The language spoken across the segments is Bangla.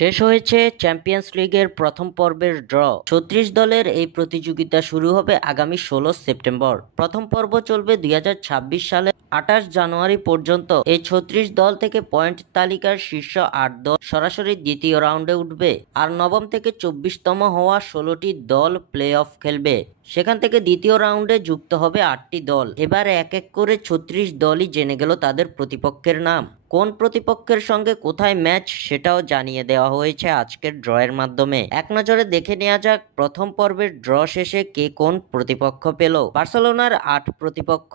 শেষ হয়েছে চ্যাম্পিয়ন্স লিগের প্রথম পর্বের ড্র। ৩৬ দলের এই প্রতিযোগিতা শুরু হবে আগামী ১৬ সেপ্টেম্বর। প্রথম পর্ব চলবে ২০২৬ সালের ২৮ জানুয়ারি পর্যন্ত। এই ৩৬ দল থেকে পয়েন্ট তালিকার শীর্ষ ৮ দল সরাসরি দ্বিতীয় রাউন্ডে উঠবে, আর নবম থেকে ২৪তম হওয়া ১৬টি দল প্লে অফ খেলবে। সেখান থেকে দ্বিতীয় রাউন্ডে যুক্ত হবে ৮টি দল। এবার এক এক করে ৩৬ দলই জেনে গেল তাদের প্রতিপক্ষের নাম। কোন প্রতিপক্ষের সঙ্গে কোথায় ম্যাচ সেটাও জানিয়ে দেওয়া হয়েছে আজকের ড্রয়ের মাধ্যমে। এক নজরে দেখে নেওয়া যাক প্রথম পর্বের ড্র শেষে কে কোন প্রতিপক্ষ পেল। বার্সেলোনার ৮ প্রতিপক্ষ: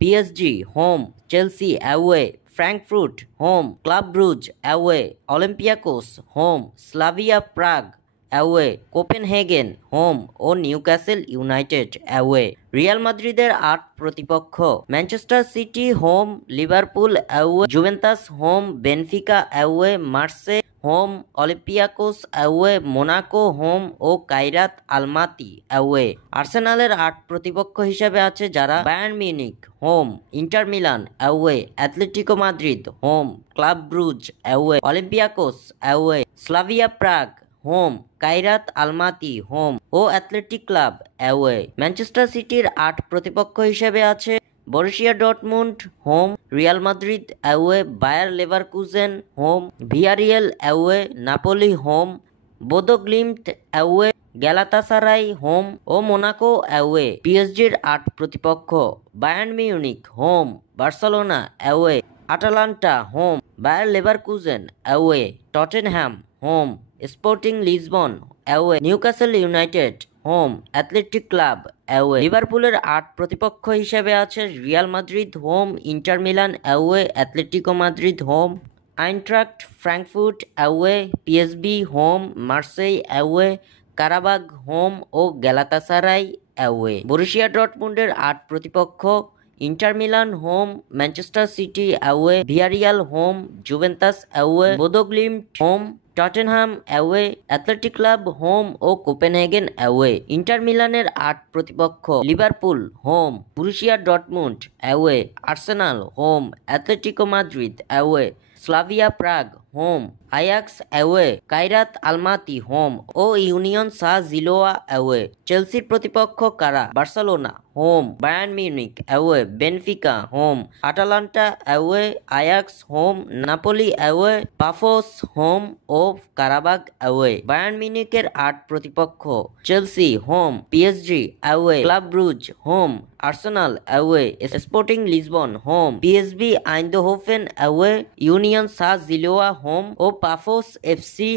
PSG home, Chelsea away, Frankfurt home, Club Brugge away, Olympiacos home, Slavia Prague away, Copenhagen home ও নিউক্যাসল ইউনাইটেড অ্যাওয়ে। রিয়াল মাদ্রিদের ৮ প্রতিপক্ষ: Manchester City home, Liverpool away, Juventus home, Benfica away, Marseille home, Olympiacos away, Monaco home ও কাইরাত আলমাতি অ্যাওয়ে। আর্সেনালের ৮ প্রতিপক্ষ হিসেবে আছে যারা: Bayern Munich home, Inter Milan away, Atletico Madrid home, Club Brugge away, Olympiacos away, Slavia Prague home, কাইরাত Almaty home ও অ্যাথলেটিক ক্লাব অ্যাওয়ে। ম্যানচেস্টার সিটির ৮ প্রতিপক্ষ হিসেবে আছে Borussia Dortmund home, Real Madrid away, Bayer Leverkusen home, Villarreal away, Napoli home, Bodo Glimt away, Galatasaray home ও মোনাকো অ্যাওয়ে। পিএসজির ৮ প্রতিপক্ষ: Bayern Munich home, Barcelona away, Atalanta home, Bayer Leverkusen away, Tottenham home, Sporting Lisbon away, Newcastle United home, Athletic Club away. লিভারপুলের ৮ প্রতিপক্ষ হিসেবে আছে Real Madrid home, Inter Milan away, Atletico Madrid home, Eintracht Frankfurt away, PSV home, Marseille away, Qarabag home ও গ্যালাতাসারাই অ্যাওয়ে। বরুসিয়া ডর্টমুন্ডের ৮ প্রতিপক্ষ: Inter Milan home, Manchester City away, Villarreal home, Juventus away, Bodo Glimt home, Tottenham away, Athletic Club home ও কোপেনহেগেন অ্যাওয়ে। ইন্টার মিলানের ৮ প্রতিপক্ষ: Liverpool home, Borussia Dortmund away, Arsenal home, Atletico Madrid away, Slavia Prague home, Ajax away, Kairat Almaty home ও ইউনিয়ন সা জিলোয়া অ্যাওয়ে। চেলসির প্রতিপক্ষ কারা? Barcelona home, Bayern Munich away, Benfica home, Atalanta away, Ajax home, Napoli away, Pafos home ও কারাবাগ অ্যাওয়ে। বায়ার্ন মিউনিখের ৮ প্রতিপক্ষ: Chelsea home, PSG away, Club Brugge home, Arsenal away, Sporting Lisbon home, PSV Eindhoven away, Union সা জিলোয়া হোম ও পাফোস এফসি